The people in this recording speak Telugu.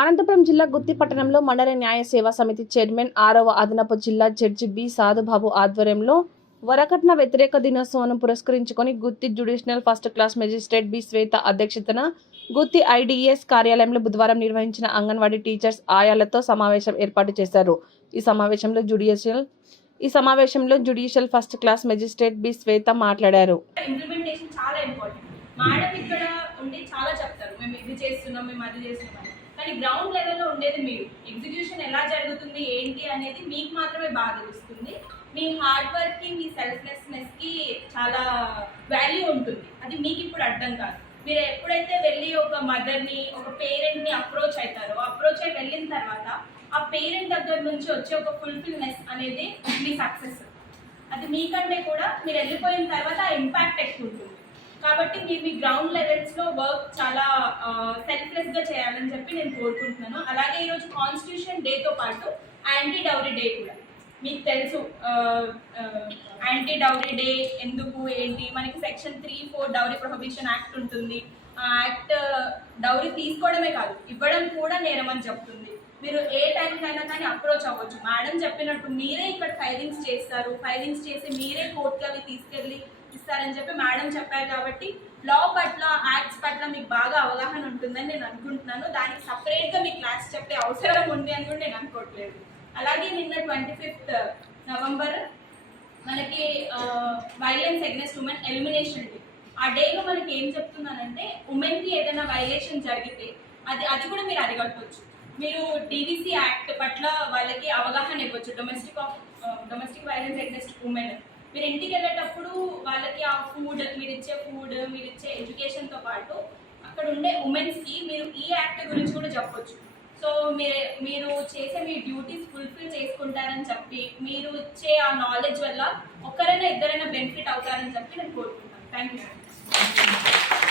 అనంతపురం జిల్లా గుత్తి పట్టణంలో మండల న్యాయ సేవా సమితి చైర్మన్ 6వ అదనపు జిల్లా జడ్జి బి సాధుబాబు ఆధ్వర్యంలో వరకట్న వ్యతిరేక దినోత్సవం పురస్కరించుకొని Gooty judicial first class magistrate B Shweta అధ్యక్షతన గుత్తి ఐడిఎస్ కార్యాలయంలో బుధవారం నిర్వహించిన అంగన్వాడీ టీచర్స్ ఆయాలతో సమావేశం ఏర్పాటు చేశారు. ఈ సమావేశంలో judicial first class magistrate B Shweta మాట్లాడారు. ఇంప్లిమెంటేషన్ చాలా ఇంపార్టెంట్. మేడం ఇక్కడ ఉండి చాలా చెప్తారు, మేము ఇది చేస్తున్నాం, మేము అది చేస్తున్నాం, కానీ గ్రౌండ్ లెవెల్లో ఉండేది మీరు. ఎగ్జిక్యూషన్ ఎలా జరుగుతుంది ఏంటి అనేది మీకు మాత్రమే బాగా తెలుస్తుంది. మీ హార్డ్ వర్క్కి, మీ సెల్ఫ్లెస్నెస్కి చాలా వాల్యూ ఉంటుంది. అది మీకు ఇప్పుడు అర్థం కాదు. మీరు ఎప్పుడైతే వెళ్ళి ఒక మదర్ని, ఒక పేరెంట్ని అప్రోచ్ అవుతారో, అప్రోచ్ అయి వెళ్ళిన తర్వాత ఆ పేరెంట్ దగ్గర నుంచి వచ్చే ఒక ఫుల్ఫిల్నెస్ అనేది మీ సక్సెస్. అది మీకంటే కూడా మీరు వెళ్ళిపోయిన తర్వాత ఆ ఇంపాక్ట్ ఎక్కువ ఉంటుంది. కాబట్టి మీరు మీ గ్రౌండ్ లెవెల్స్లో వర్క్ చాలా సెల్ఫ్లెస్గా చేయాలని చెప్పి నేను కోరుకుంటున్నాను. అలాగే ఈరోజు కాన్స్టిట్యూషన్ డేతో పాటు యాంటీ డౌరీ డే కూడా. మీకు తెలుసు యాంటీ డౌరీ డే ఎందుకు ఏంటి, మనకి సెక్షన్ 3(4) డౌరీ ప్రొహిబిషన్ యాక్ట్ ఉంటుంది. ఆ యాక్ట్ డౌరీ తీసుకోవడమే కాదు, ఇవ్వడం కూడా నేరం అని చెప్తుంది. మీరు ఏ టైంకైనా కానీ అప్రోచ్ అవ్వచ్చు. మేడం చెప్పినట్టు మీరే ఇక్కడ ఫైలింగ్స్ చేస్తారు, ఫైలింగ్స్ చేసి మీరే కోర్టుకి అవి తీసుకెళ్ళి ఇస్తారని చెప్పి మేడం చెప్పారు. కాబట్టి లా పట్ల, యాక్ట్స్ పట్ల మీకు బాగా అవగాహన ఉంటుందని నేను అనుకుంటున్నాను. దానికి సపరేట్గా మీ క్లాస్ చెప్పే అవసరం ఉంది అని కూడా నేను అనుకోవట్లేదు. అలాగే నిన్న 25th నవంబర్ మనకి violence against women elimination day. ఆ డేలో మనకి ఏం చెప్తున్నానంటే, ఉమెన్కి ఏదైనా వైలేషన్ జరిగితే అది కూడా మీరు అరిగట్టవచ్చు. మీరు డీవీసీ యాక్ట్ పట్ల వాళ్ళకి అవగాహన ఇవ్వచ్చు. Domestic violence against women. మీరు ఇంటికి వెళ్ళేటప్పుడు వాళ్ళకి ఆ ఫుడ్, మీరు ఇచ్చే ఎడ్యుకేషన్తో పాటు అక్కడ ఉండే ఉమెన్స్కి మీరు ఈ యాక్ట్ గురించి కూడా చెప్పొచ్చు. సో మీరు చేసే మీ డ్యూటీస్ ఫుల్ఫిల్ చేసుకుంటారని చెప్పి, మీరు ఇచ్చే ఆ నాలెడ్జ్ వల్ల ఒక్కరైనా ఇద్దరైనా బెనిఫిట్ అవుతారని చెప్పి నేను కోరుకుంటాను. Thank you.